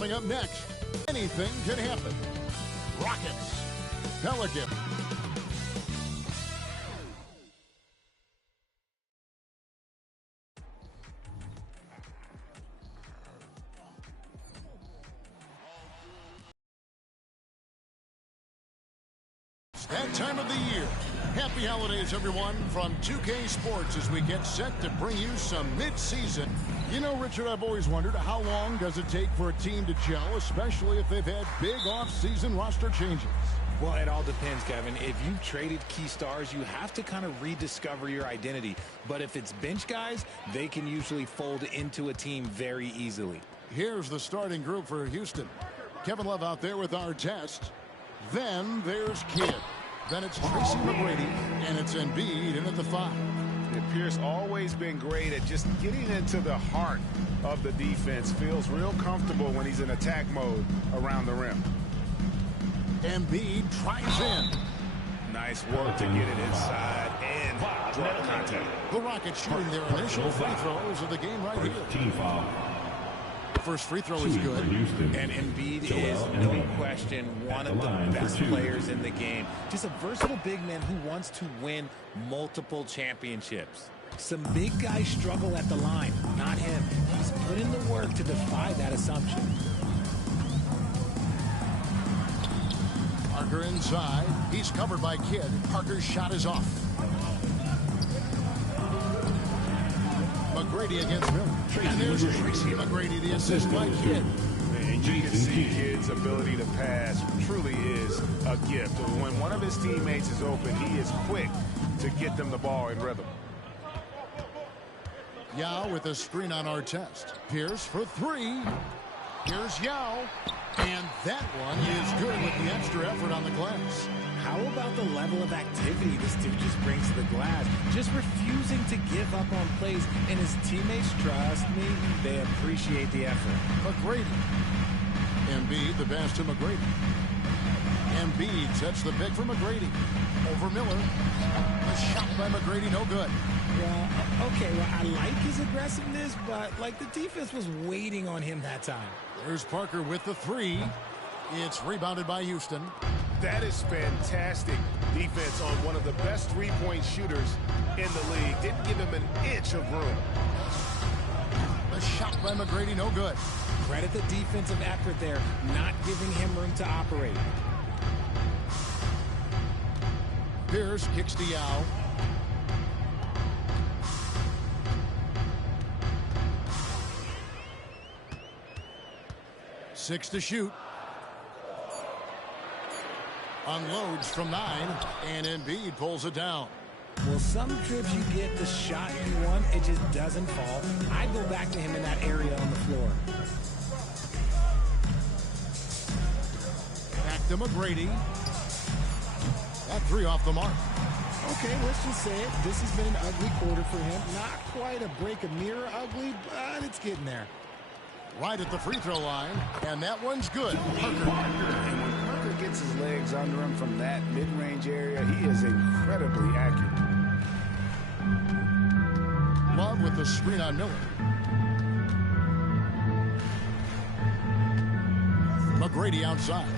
Coming up next, anything can happen. Rockets, Pelicans. That time of the year. Happy holidays, everyone, from 2K Sports as we get set to bring you some mid-season. You know, Richard, I've always wondered how long does it take for a team to gel, especially if they've had big off-season roster changes? Well, it all depends, Kevin. If you've traded key stars, you have to kind of rediscover your identity. But if it's bench guys, they can usually fold into a team very easily. Here's the starting group for Houston. Kevin Love out there with our test. Then there's Kidd. Then it's Tracy McGrady, and it's Embiid in at the 5. Pierce always been great at just getting into the heart of the defense. Feels real comfortable when he's in attack mode around the rim. Embiid tries in. Nice work to get it inside and draw contact. The Rockets shooting their initial free throws of the game right here. Team foul. First free throw is good. And Embiid is, no question, one of the best players in the game. Just a versatile big man who wants to win multiple championships. Some big guys struggle at the line, not him. He's put in the work to defy that assumption. Parker inside. He's covered by Kidd. Parker's shot is off. McGrady against Miller. And there's Tracy McGrady, the assist by Kidd. And you can see Kidd's ability to pass truly is a gift. When one of his teammates is open, he is quick to get them the ball in rhythm. Yao with a screen on our test. Pierce for 3. Here's Yao. And that one is good with the extra effort on the glass. How about the level of activity this dude just brings to the glass? Just refusing to give up on plays, and his teammates, trust me, they appreciate the effort. McGrady. Embiid, the pass to McGrady. Embiid sets the pick for McGrady. Over Miller. A shot by McGrady, no good. Well, okay, well, I like his aggressiveness, but, like, the defense was waiting on him that time. There's Parker with the 3. It's rebounded by Houston. That is fantastic defense on one of the best three-point shooters in the league. Didn't give him an inch of room. A shot by McGrady, no good. Credit the defensive effort there, not giving him room to operate. Pierce kicks to Yao. Six to shoot. Unloads from 9, and Embiid pulls it down. Well, some trips you get the shot you want, it just doesn't fall. I'd go back to him in that area on the floor. Back to McGrady. That 3 off the mark. Okay, let's just say it. This has been an ugly quarter for him. Not quite a break a mirror ugly, but it's getting there. Right at the free throw line, and that one's good. Parker. And when Parker gets his legs under him from that mid-range area, he is incredibly accurate. Love with the screen on Miller. McGrady outside.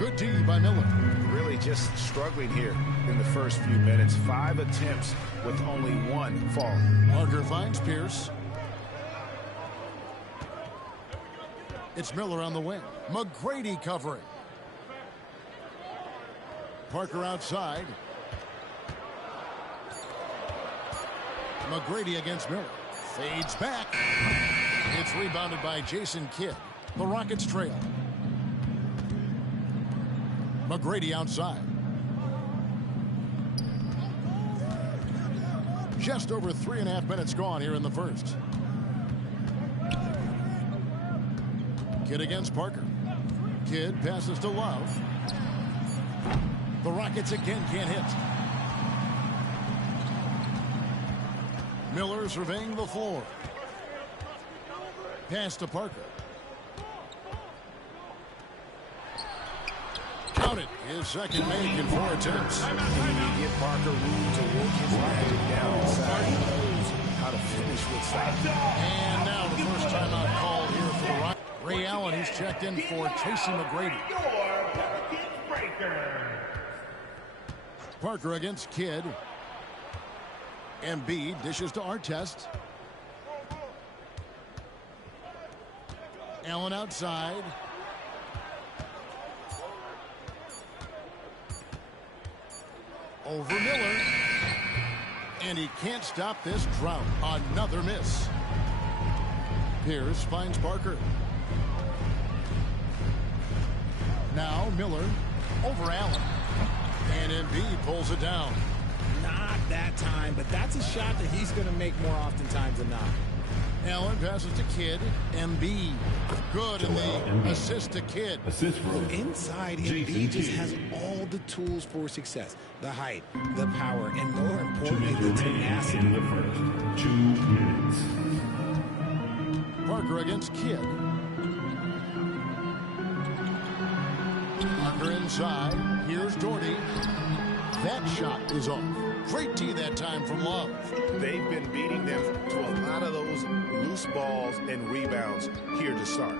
Good D by Miller. Really just struggling here in the first few minutes. 5 attempts with only 1 fall. Parker finds Pierce. It's Miller on the wing. McGrady covering. Parker outside. McGrady against Miller. Fades back. It's rebounded by Jason Kidd. The Rockets trail. McGrady outside. Just over 3.5 minutes gone here in the first. Kidd against Parker. Kidd passes to Love. The Rockets again can't hit. Miller surveying the floor. Pass to Parker. Count it. His second make in 4 attempts. And you give Parker room to work his magic down inside. He knows how to finish with style. And checked in for Tracy McGrady. Parker against Kidd. Embiid dishes to Artest. Allen outside. Over Miller. And he can't stop this drought. Another miss. Pierce finds Parker. Now Miller over Allen. And Embiid pulls it down. Not that time, but that's a shot that he's going to make more oftentimes than not. Allen passes to Kidd. Embiid. Good in the assist to Kidd. Assist from inside, Embiid just has all the tools for success. The height, the power, and more importantly, the tenacity. In the first 2 minutes. Parker against Kidd. Parker inside. Here's Doherty. That shot is off. Great tee that time from Love. They've been beating them to a lot of those loose balls and rebounds here to start.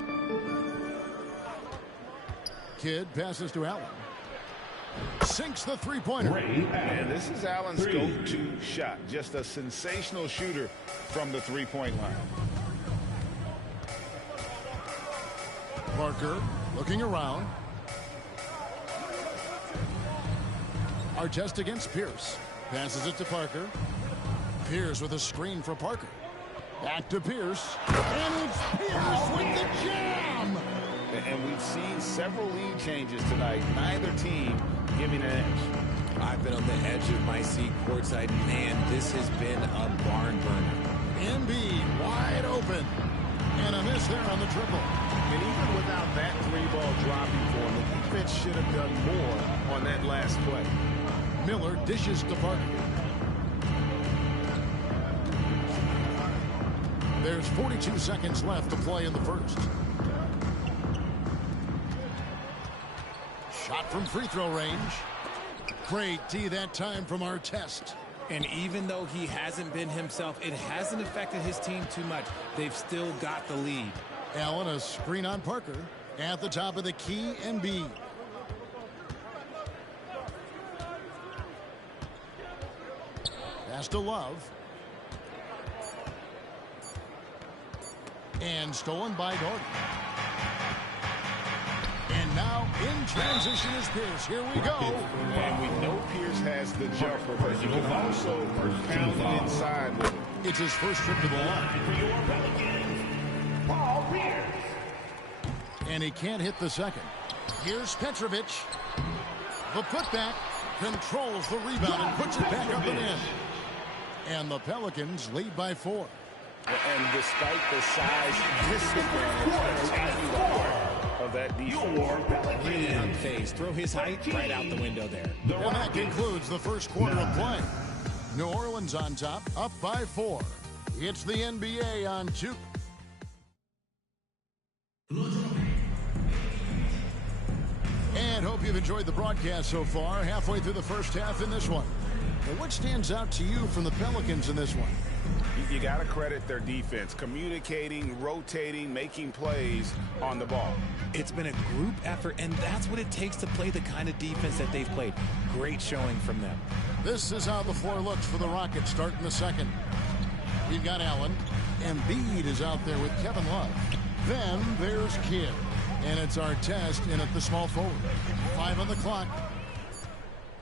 Kidd passes to Allen. Sinks the three-pointer. And this is Allen's go-to shot. Just a sensational shooter from the three-point line. Parker looking around. Artest against Pierce. Passes it to Parker. Pierce with a screen for Parker. Back to Pierce. And it's Pierce with the jam! And we've seen several lead changes tonight. Neither team giving an edge. I've been on the edge of my seat courtside. Man, this has been a barn burner. Embiid wide open. And a miss there on the triple. And even without that three-ball dropping for him, the defense should have done more on that last play. Miller dishes to Parker. There's 42 seconds left to play in the first. Shot from free throw range. Great D that time from Artest. And even though he hasn't been himself, it hasn't affected his team too much. They've still got the lead. Allen, a screen on Parker. At the top of the key, Embiid. Pass to Love. And stolen by Doherty. And now in transition is Pierce. Here we go. And we know Pierce has the jumper, but he can also pound it inside with it. It's his first trip to the line. And he can't hit the second. Here's Petrovic. The putback controls the rebound and puts it back up and in. And the Pelicans lead by 4. And despite the size disadvantage, attacking the heart of that defense. Really unfazed. Throw his height right out the window there. And that concludes the first quarter of play. New Orleans on top, up by 4. It's the NBA on 2. And hope you've enjoyed the broadcast so far. Halfway through the first half in this one. Now, what stands out to you from the Pelicans in this one? You got to credit their defense, communicating, rotating, making plays on the ball. It's been a group effort, and that's what it takes to play the kind of defense that they've played. Great showing from them. This is how the floor looks for the Rockets starting the second. We've got Allen. Embiid is out there with Kevin Love. Then there's Kidd. And it's Artest in at the small forward. 5 on the clock.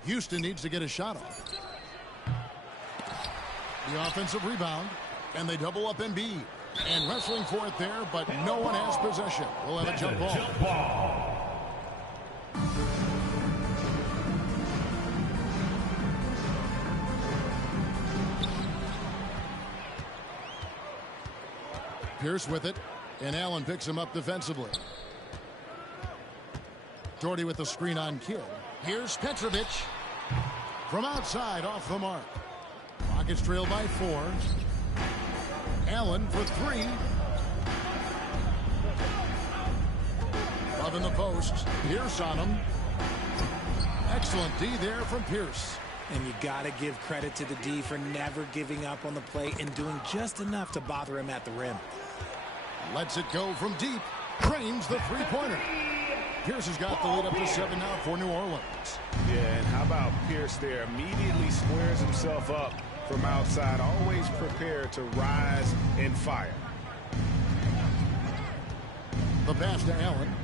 Houston needs to get a shot off. The offensive rebound. And they double up Embiid. And wrestling for it there, but no one has possession. We'll have a jump ball. Pierce with it. And Allen picks him up defensively. Doherty with the screen on Kidd. Here's Petrovic. From outside, off the mark. Rockets trail by 4. Allen for 3. Love in the post. Pierce on him. Excellent D there from Pierce. And you got to give credit to the D for never giving up on the play and doing just enough to bother him at the rim. Lets it go from deep. Drains the three-pointer. Pierce has got the lead up to 7 now for New Orleans. Yeah, and how about Pierce there? Immediately squares himself up from outside, always prepared to rise and fire. The pass to Allen.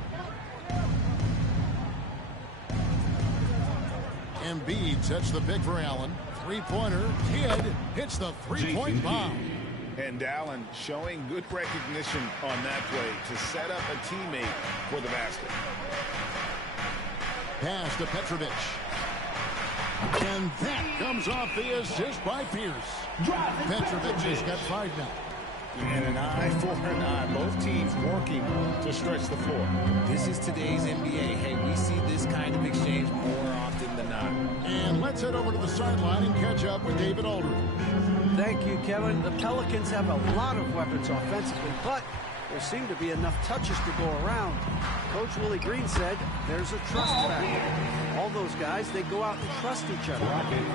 Embiid sets the pick for Allen. Three-pointer. Kidd hits the three-point bomb. And Allen showing good recognition on that play to set up a teammate for the basket. Pass to Petrovic. And that comes off the assist by Pierce. Petrovic has got 5 now. And an eye for an eye. Both teams working to stretch the floor. This is today's NBA. Hey, we see this kind of exchange more often than not. And let's head over to the sideline and catch up with David Aldridge. Thank you, Kevin. The Pelicans have a lot of weapons offensively, but there seem to be enough touches to go around. Coach Willie Green said there's a trust factor. All those guys, they go out and trust each other.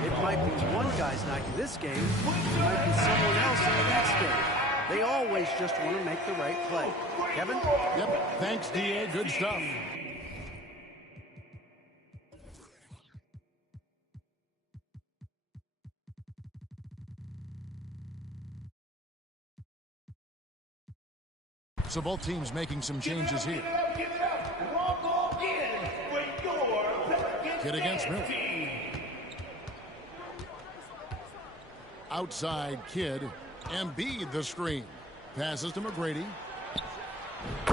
It might be one guy's night in this game. It might be someone else in the next game. They always just want to make the right play. Kevin? Yep. Thanks, D.A. Good stuff. So both teams making some changes here. Kidd against Miller. Outside Kidd. Embiid the screen. Passes to McGrady.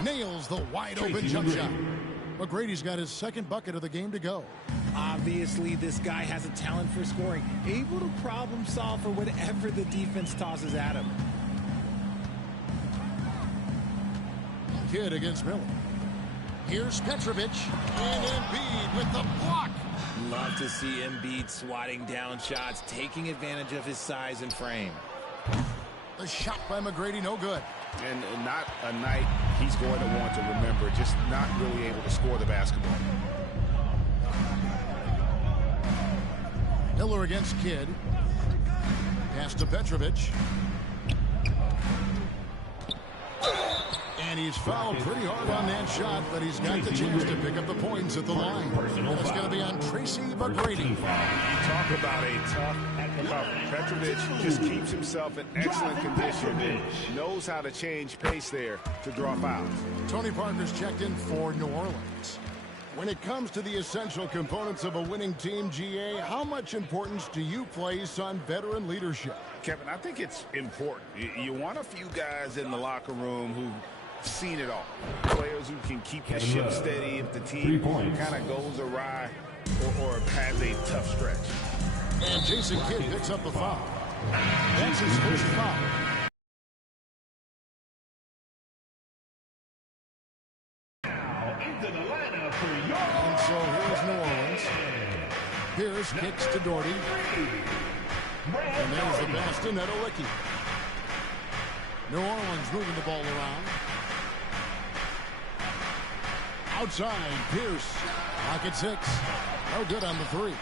Nails the wide-open jump shot. McGrady's got his second bucket of the game to go. Obviously, this guy has a talent for scoring. Able to problem solve for whatever the defense tosses at him. Kidd against Miller. Here's Petrovic. And Embiid with the block. Love to see Embiid swatting down shots, taking advantage of his size and frame. The shot by McGrady, no good. And not a night he's going to want to remember, just not really able to score the basketball. Miller against Kidd. Pass to Petrovic. And he's fouled pretty hard on that shot, but he's got the chance to pick up the points at the line. That's going to be on Tracy McGrady. You talk about a tough Petrovic just keeps himself in excellent condition. Knows how to change pace there to draw fouls. Tony Parker's checked in for New Orleans. When it comes to the essential components of a winning team, GA, how much importance do you place on veteran leadership? Kevin, I think it's important. You want a few guys in the locker room who've seen it all. Players who can keep the ship steady if the team kind of goes awry or has a tough stretch. And Jason Kidd picks up the foul. That's his first foul. And so here's New Orleans. Pierce kicks to Doherty. And there's the pass to Nedolicki. New Orleans moving the ball around. Outside, Pierce. Pocket 6. No good on the 3.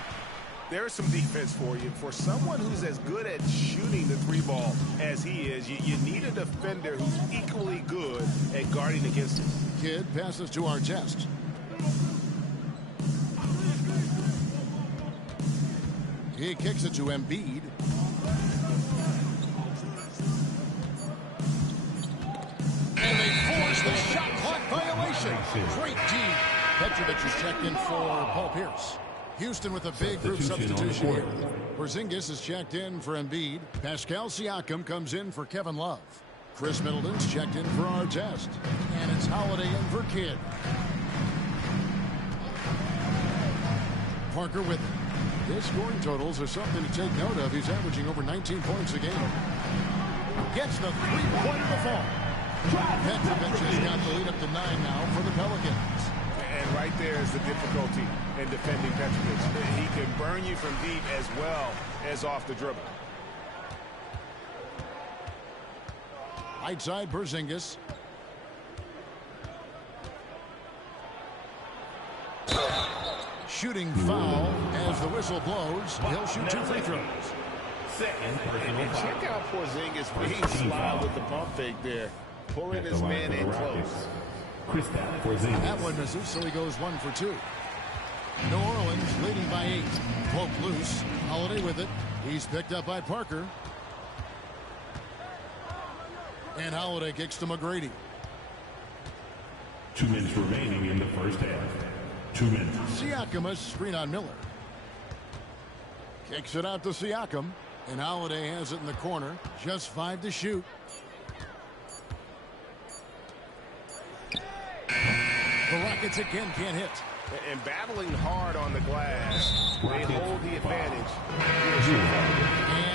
There's some defense for you. For someone who's as good at shooting the 3 ball as he is, you need a defender who's equally good at guarding against him. Kidd passes to Artest. He kicks it to Embiid. And they force the shot clock violation. Great D. Petrovic is checked in for Paul Pierce. Houston with a big group substitution here. Porzingis is checked in for Embiid. Pascal Siakam comes in for Kevin Love. Chris Middleton's checked in for Artest. And it's Holiday in for Kidd. Parker with it. His scoring totals are something to take note of. He's averaging over 19 points a game. Gets the three-pointer to fall. Petrovic has got the lead up to 9 now for the Pelicans. And right there is the difficulty in defending Petrovic. He can burn you from deep as well as off the dribble. Right side, Porzingis. Shooting foul as the whistle blows. He'll shoot 2 free throws. And check out Porzingis being sly with the pump fake there. Pulling his man in close. That one misses, so he goes 1 for 2. New Orleans leading by 8. Poke loose. Holiday with it. He's picked up by Parker. And Holiday kicks to McGrady. 2 minutes remaining in the first half. 2 minutes. Siakam, a screen on Miller. Kicks it out to Siakam. And Holiday has it in the corner. Just 5 to shoot. The Rockets again can't hit. And battling hard on the glass, they hold the advantage.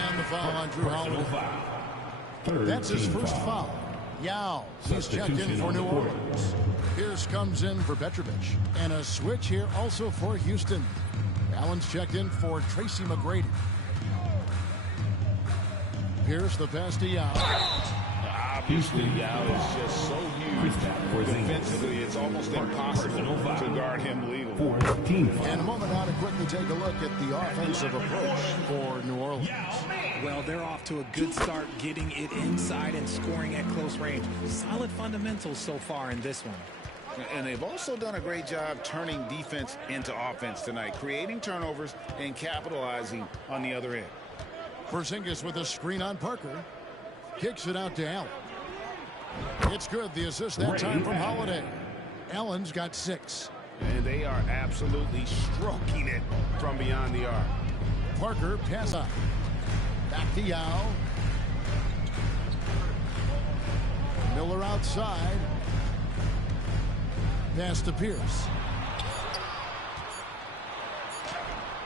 And the foul on Drew Holiday. That's his first foul. Yao, he's checked in for New Orleans. Pierce comes in for Petrovic. And a switch here also for Houston. Allen's checked in for Tracy McGrady. Pierce the pass to Yao. Obviously, Yao is just so huge. Defensively, it's almost impossible to guard him legally. And a moment now to quickly take a look at the offensive approach for New Orleans. Well, they're off to a good start getting it inside and scoring at close range. Solid fundamentals so far in this one. And they've also done a great job turning defense into offense tonight, creating turnovers and capitalizing on the other end. Porzingis with a screen on Parker. Kicks it out to Allen. It's good. The assist that time from Holiday. Allen's got 6. And they are absolutely stroking it from beyond the arc. Parker pass up. Back to Yao. Miller outside. Pass to Pierce.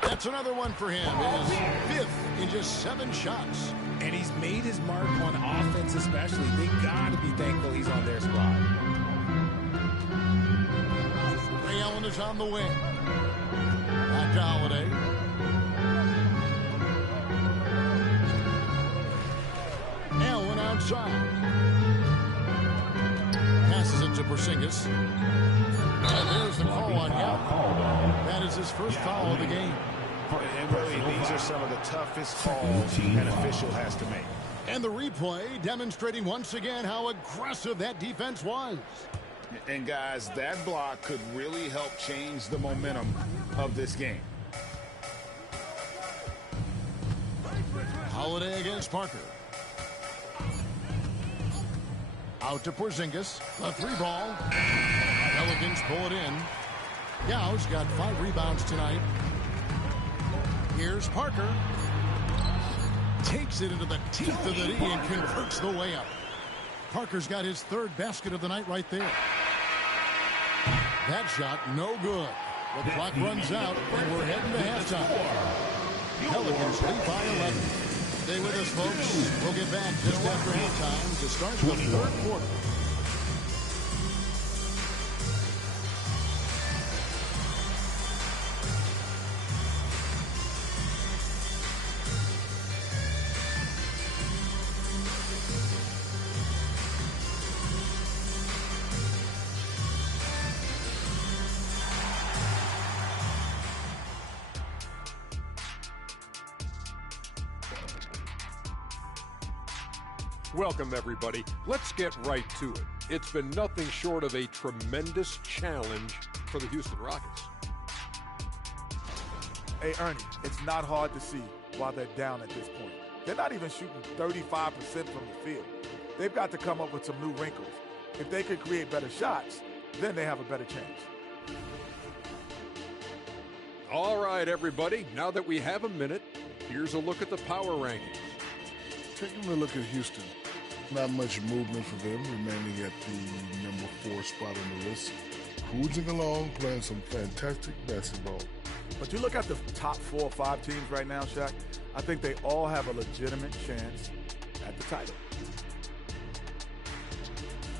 That's another one for him. His 5th in just 7 shots. And he's made his mark on offense especially. They got to be thankful he's on their squad. Ray Allen is on the wing. Back to Holiday. Allen outside. Passes it to Porzingis. And there's the call on Yao. That is his first foul of the game. And really, these are some of the toughest calls an official has to make. And the replay demonstrating once again how aggressive that defense was. And guys, that block could really help change the momentum of this game. Holiday against Parker. Out to Porzingis. A 3-ball. Pelicans pull it in. Yao's got 5 rebounds tonight. Here's Parker. Takes it into the teeth of the knee and converts the way up. Parker's got his 3rd basket of the night right there. That shot, no good. The clock runs out, and we're heading to halftime. Pelicans lead by 11. Stay with us, folks. We'll get back just after halftime to start the 3rd quarter. Welcome, everybody. Let's get right to it. It's been nothing short of a tremendous challenge for the Houston Rockets. Hey, Ernie, it's not hard to see why they're down at this point. They're not even shooting 35% from the field. They've got to come up with some new wrinkles. If they could create better shots, then they have a better chance. All right, everybody. Now that we have a minute, here's a look at the power rankings. Taking a look at Houston, not much movement for them, remaining at the number 4 spot on the list. Cruising along, playing some fantastic basketball. But you look at the top 4 or 5 teams right now, Shaq, I think they all have a legitimate chance at the title.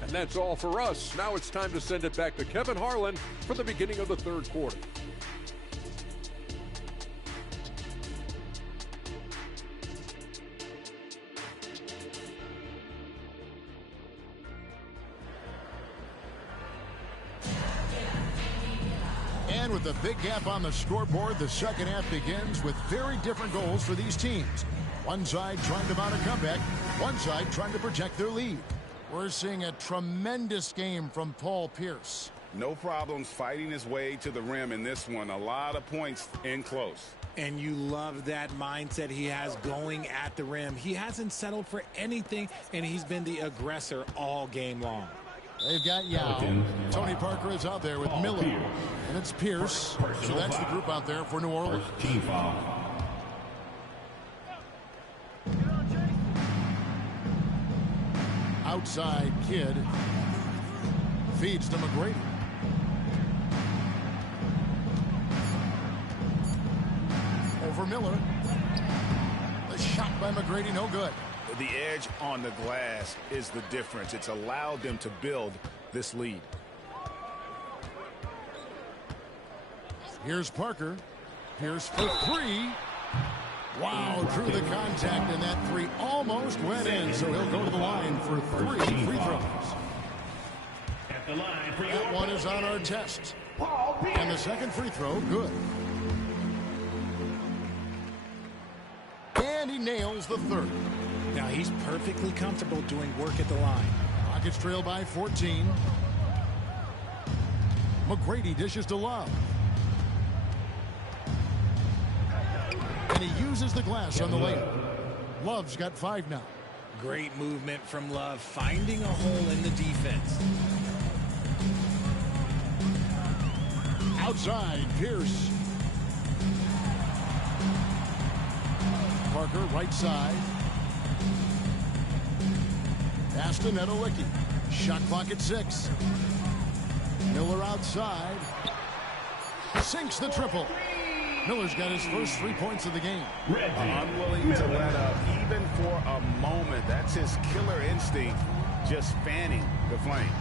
And that's all for us. Now it's time to send it back to Kevin Harlan for the beginning of the 3rd quarter. And with a big gap on the scoreboard, the second half begins with very different goals for these teams. One side trying to mount a comeback, one side trying to protect their lead. We're seeing a tremendous game from Paul Pierce. No problems fighting his way to the rim in this one. A lot of points in close. And you love that mindset he has going at the rim. He hasn't settled for anything, and he's been the aggressor all game long. They've got Yao. Tony Parker is out there with Miller. And it's Pierce. So that's the group out there for New Orleans. Team foul. Outside Kidd. Feeds to McGrady. Over Miller. The shot by McGrady, no good. The edge on the glass is the difference. It's allowed them to build this lead. Here's Parker. Pierce for three. Wow, through the contact, and that three almost went in, so he'll go to the line for three free throws. That one is on our test. And the second free throw, good. And he nails the third. Now he's perfectly comfortable doing work at the line. Rockets trail by 14. McGrady dishes to Love. And he uses the glass on the layup. Love's got 5 now. Great movement from Love, finding a hole in the defense. Outside, Pierce. Parker, right side. Pass to Nedolicki. Shot clock at 6. Miller outside. Sinks the triple. Miller's got his first 3 points of the game. Unwilling to let up, even for a moment. That's his killer instinct, just fanning the flames.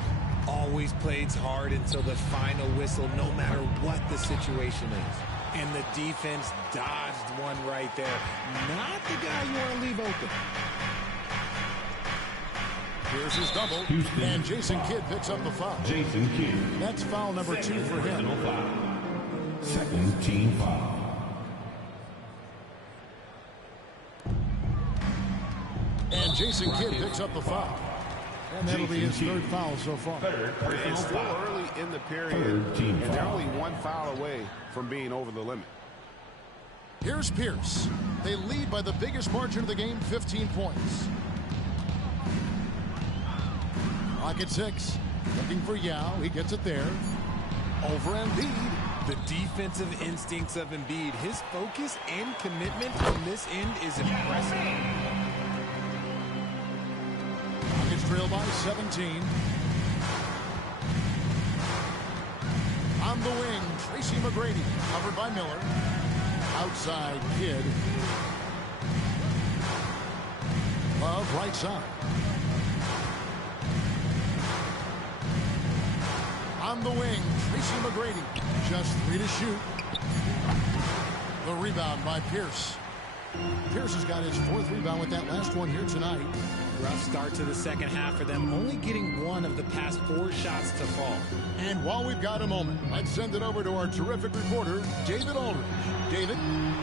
Always plays hard until the final whistle, no matter what the situation is. And the defense dodged one right there. Not the guy you want to leave open. Here's his double. Houston. And Jason Kidd picks up the foul. Jason Kidd. That's foul number 2 for him. Second team foul. And Jason Kidd picks up the foul. And that'll be his third foul so far. It's still early in the period, and they're only 1 foul away from being over the limit. Here's Pierce. They lead by the biggest margin of the game, 15 points. Clock at 6. Looking for Yao. He gets it there. Over Embiid. The defensive instincts of Embiid, his focus and commitment on this end is impressive. Rockets trail by 17. On the wing, Tracy McGrady, covered by Miller. Outside, Kidd. Love, right side. On the wing, Tracy McGrady. Just 3 to shoot. The rebound by Pierce. Pierce has got his 4th rebound with that last one here tonight. Rough start to the second half for them, only getting 1 of the past 4 shots to fall. And while we've got a moment, let's send it over to our terrific reporter, David Aldridge. David?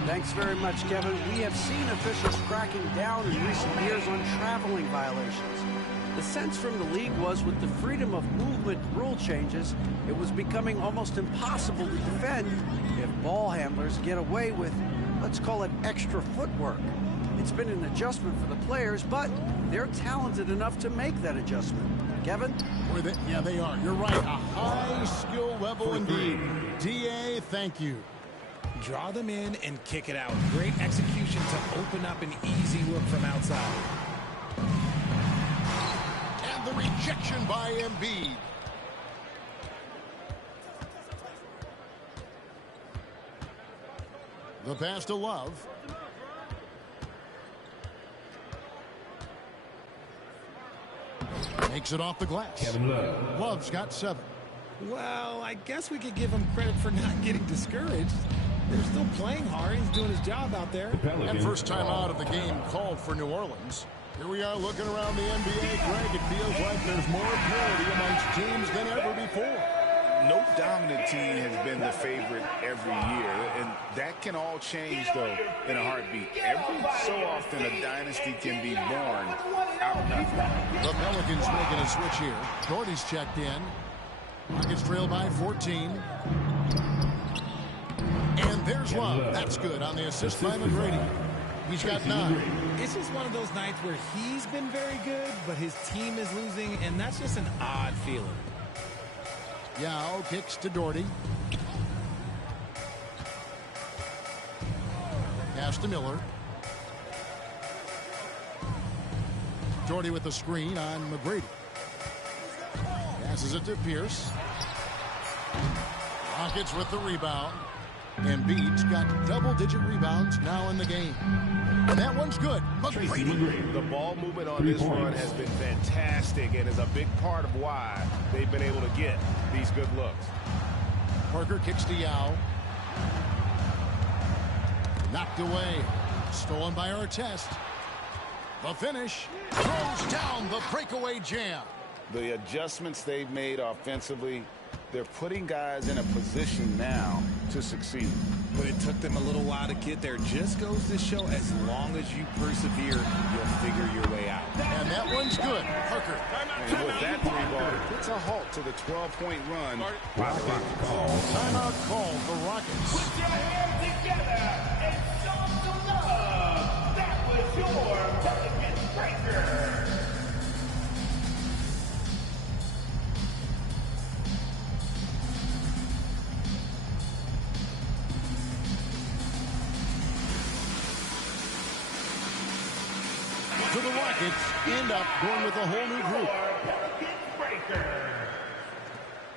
Thanks very much, Kevin. We have seen officials cracking down in recent years on traveling violations. The sense from the league was with the freedom of movement rule changes, it was becoming almost impossible to defend if ball handlers get away with, let's call it, extra footwork. It's been an adjustment for the players, but they're talented enough to make that adjustment. Kevin? Yeah, they are. You're right. A high skill level indeed. DA, thank you. Draw them in and kick it out. Great execution to open up an easy look from outside. And the rejection by Embiid. The pass to Love. Makes it off the glass. Kevin Love. Love's got 7. Well, I guess we could give him credit for not getting discouraged. They're still playing hard. He's doing his job out there. And first time out of the game called for New Orleans. Here we are looking around the NBA, Greg. It feels like there's more parity amongst teams than ever before. no dominant team has been the favorite every year, and that can all change, though, in a heartbeat. Every so often, a dynasty can be born out of nothing. The Pelicans making a switch here. Doherty's checked in. Rockets trail by 14. And there's Love. That's good on the assist by McGrady. He's got 9. It's just one of those nights where he's been very good, but his team is losing, and that's just an odd feeling. Yao kicks to Doherty. Pass to Miller. Doherty with the screen on McGrady. Passes it to Pierce. Rockets with the rebound. Embiid's got double-digit rebounds now in the game. And that one's good. McGrady. The ball movement on this run has been fantastic and is a big part of why they've been able to get these good looks. Parker kicks to Yao. Knocked away. Stolen by Artest. The finish. Throws down the breakaway jam. The adjustments they've made offensively, they're putting guys in a position now to succeed. But it took them a little while to get there. Just goes to show, as long as you persevere, you'll figure your way out. And that one's good. Parker. And with that 3-ball, it puts a halt to the 12-point run by the Rockets. Timeout called the Rockets. Put your hands together and show some love. That was your Pelican Breaker. So the Rockets end up going with a whole new group.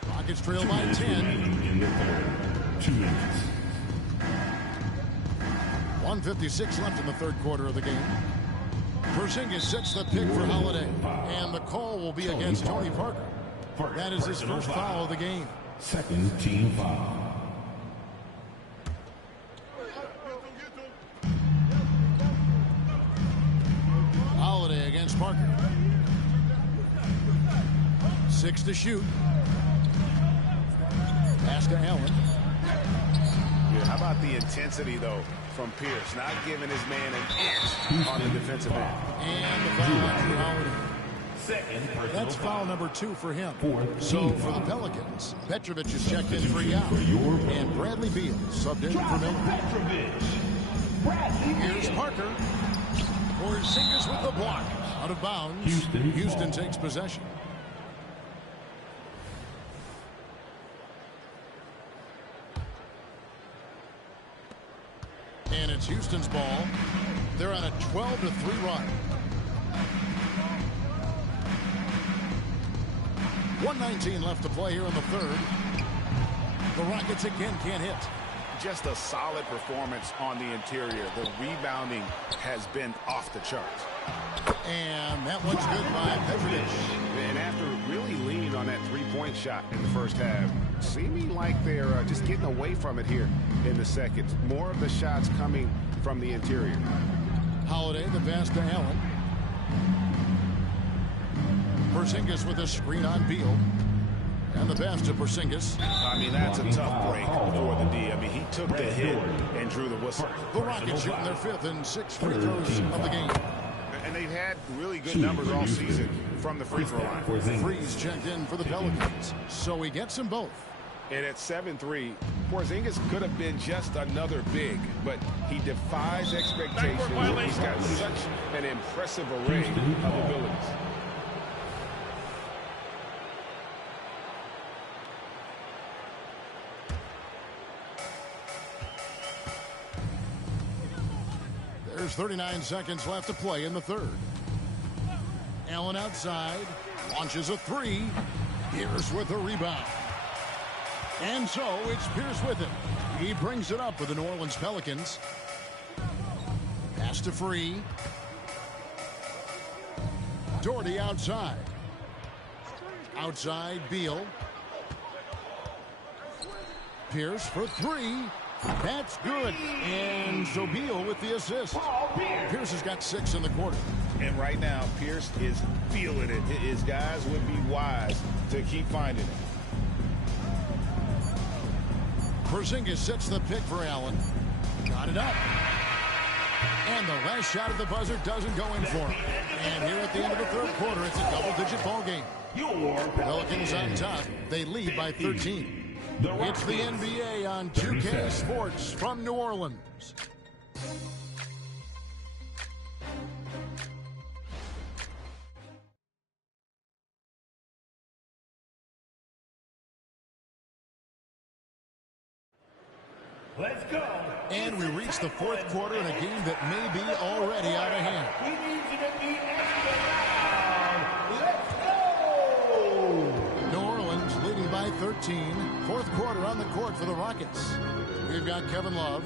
Rockets trail by 10. In the third. 2 minutes. 1:56 left in the third quarter of the game. Porzingis sets the pick for Holiday. And the call will be against Tony Parker. That is his first foul of the game. Second team foul. Holiday against Parker. 6 to shoot. Pass to Allen. Yeah, how about the intensity, though, from Pierce? Not giving his man an inch on the defensive end. And the foul on Drew Holiday. That's foul number 2 for him. So for the Pelicans, Petrovic is checked in for Yao. And Bradley Beal subbed in for Miller. Here's Parker. Porzingis with the block. Out of bounds. Houston takes possession. And it's Houston's ball. They're on a 12-3 run. 1:19 left to play here in the third. The Rockets again can't hit. Just a solid performance on the interior. The rebounding has been off the charts. And that one's good by Petrovic. And after really leaning on that three-point shot in the first half, seeming like they're just getting away from it here in the second. More of the shots coming from the interior. Holiday, the pass to Allen. Porzingis with a screen on Beal. And the pass to Porzingis. I mean, that's a tough break for the D. I mean, he took the hit and drew the whistle. The Rockets shooting their 5th and 6th free throws of the game. And they've had really good numbers all season from the free throw line. Freeze checked in for the Pelicans. So he gets them both. And at 7-3, Porzingis could have been just another big, but he defies expectations. He's got such an impressive array of abilities. There's 39 seconds left to play in the third. Allen outside, launches a 3. Pierce with a rebound. And so it's Pierce with it. He brings it up for the New Orleans Pelicans. Pass to Free. Doherty outside. Outside Beal. Pierce for 3. That's good. And so Beal with the assist. Pierce has got 6 in the quarter. And right now, Pierce is feeling it. His guys would be wise to keep finding it. Porzingis sets the pick for Allen. Got it up. And the last shot at the buzzer doesn't go in for him. And here at the end of the third quarter, it's a double-digit ball game. Pelicans on top. They lead by 13. It's the NBA on 2K Sports from New Orleans. Let's go. And we reach the fourth quarter in a game that may be already out of hand. We need you to be extra loud. Let's go. New Orleans leading by 13. Fourth quarter on the court for the Rockets. We've got Kevin Love.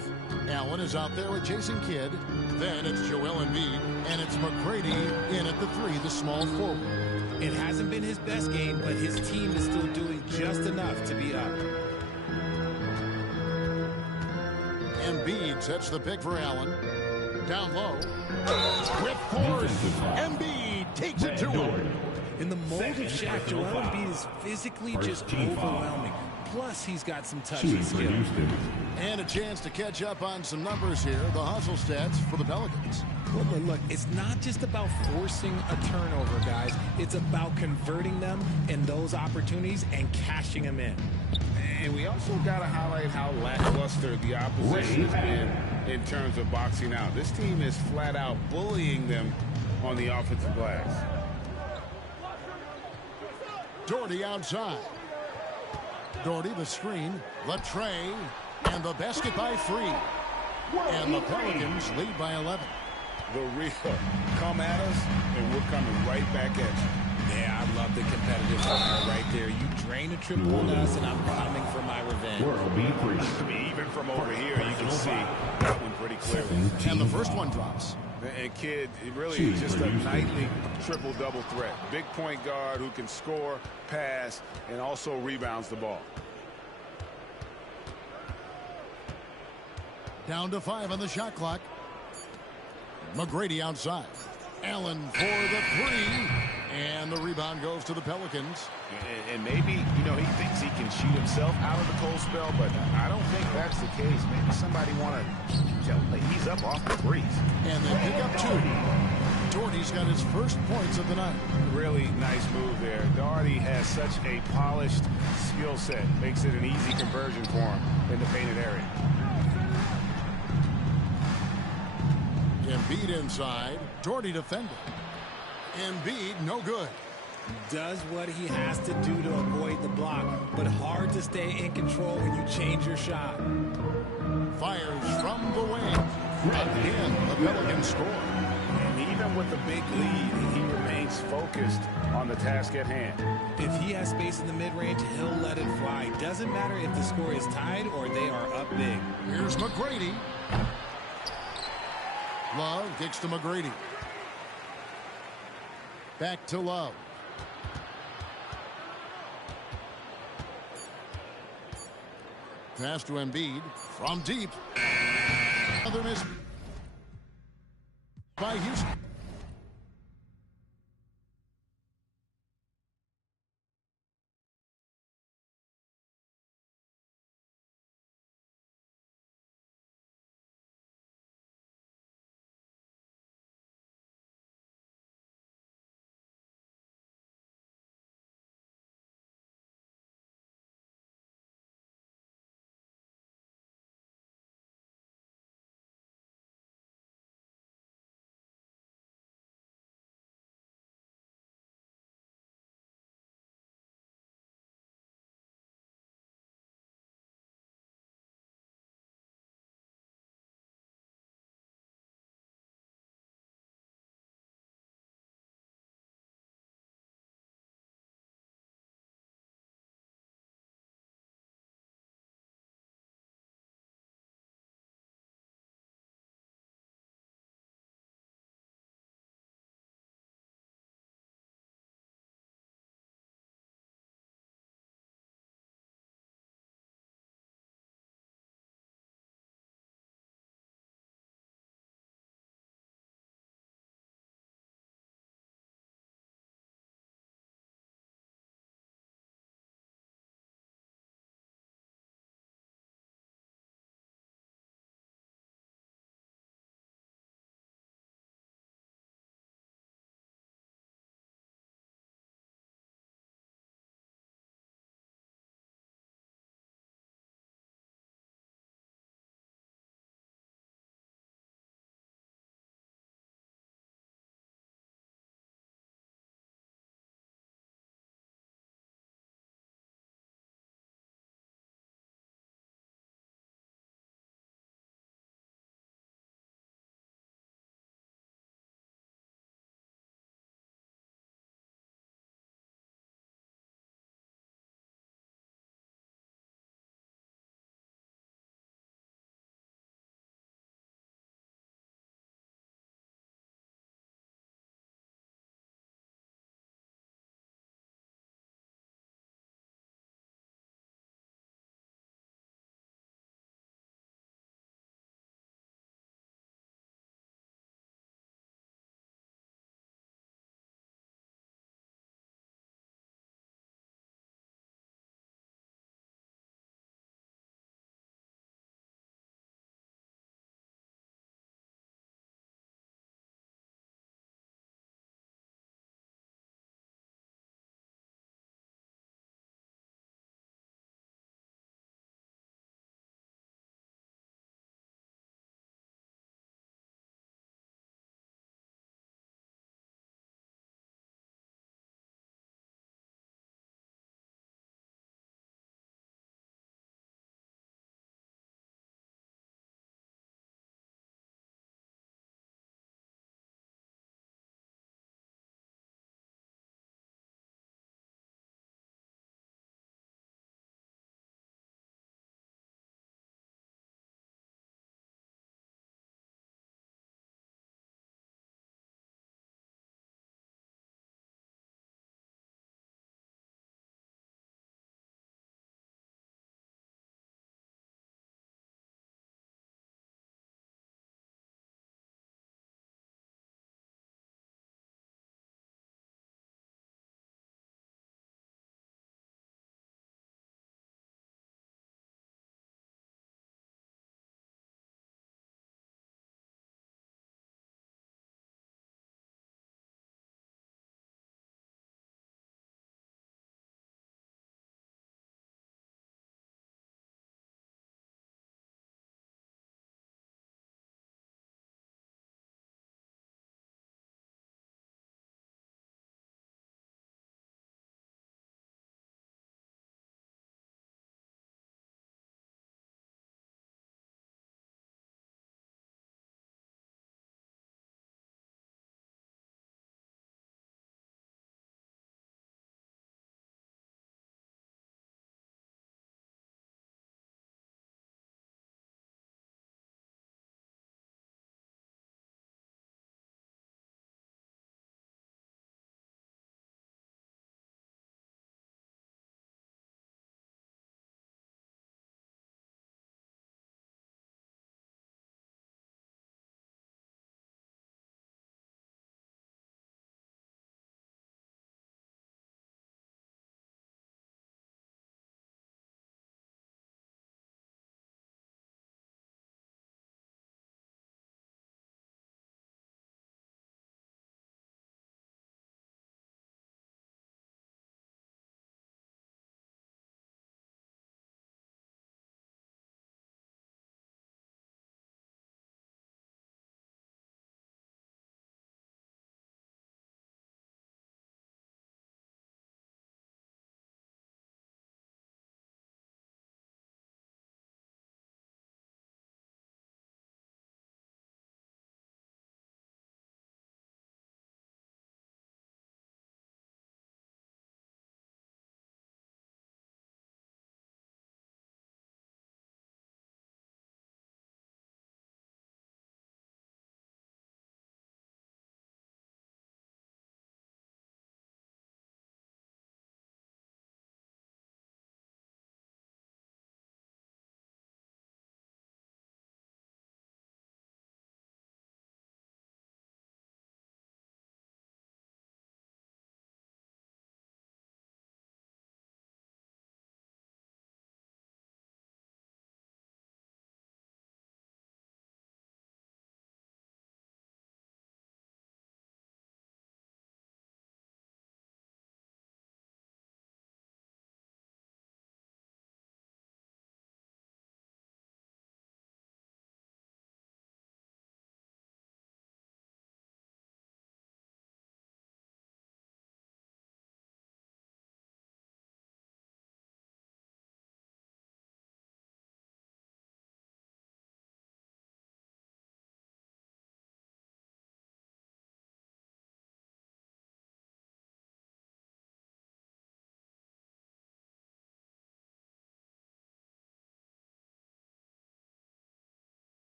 Allen is out there with Jason Kidd. Then it's Joel Embiid. And it's McGrady in at the 3, the small forward. It hasn't been his best game, but his team is still doing just enough to be up. Embiid sets the pick for Allen. Down low. With force. Embiid takes it to him. In the mold of Shaq, Joel Embiid is physically just overwhelming. Plus, he's got some touching skill. And a chance to catch up on some numbers here. The hustle stats for the Pelicans. Well, look, it's not just about forcing a turnover, guys. It's about converting them in those opportunities and cashing them in. And we also got to highlight how lackluster the opposition has been in terms of boxing out. This team is flat out bullying them on the offensive glass. Doherty outside. Doherty the screen. Latrey. And the basket by 3. And the Pelicans lead by 11. The real come at us, and we're coming right back at you. Yeah, I love the competitive fire right there. You drain a triple on us, and I'm coming for my revenge. Even from over here, you can see that one pretty clearly. And the first one drops. And Kidd, it really is just a nightly triple-double threat. Big point guard who can score, pass, and also rebounds the ball. Down to 5 on the shot clock. McGrady outside. Allen for the 3. And the rebound goes to the Pelicans. And maybe, he thinks he can shoot himself out of the cold spell, but I don't think that's the case. Maybe somebody want to ease up off the breeze. And they pick up 2. Doherty's got his first points of the night. Really nice move there. Doherty has such a polished skill set. Makes it an easy conversion for him in the painted area. Embiid inside. Doherty defended. Embiid no good. Does what he has to do to avoid the block, but hard to stay in control when you change your shot. Fires from the wing. Again, the Pelicans score. And even with the big lead, he remains focused on the task at hand. If he has space in the mid-range, he'll let it fly. Doesn't matter if the score is tied or they are up big. Here's McGrady. Love kicks to McGrady. Back to Love. Pass to Embiid from deep. Another miss by Houston.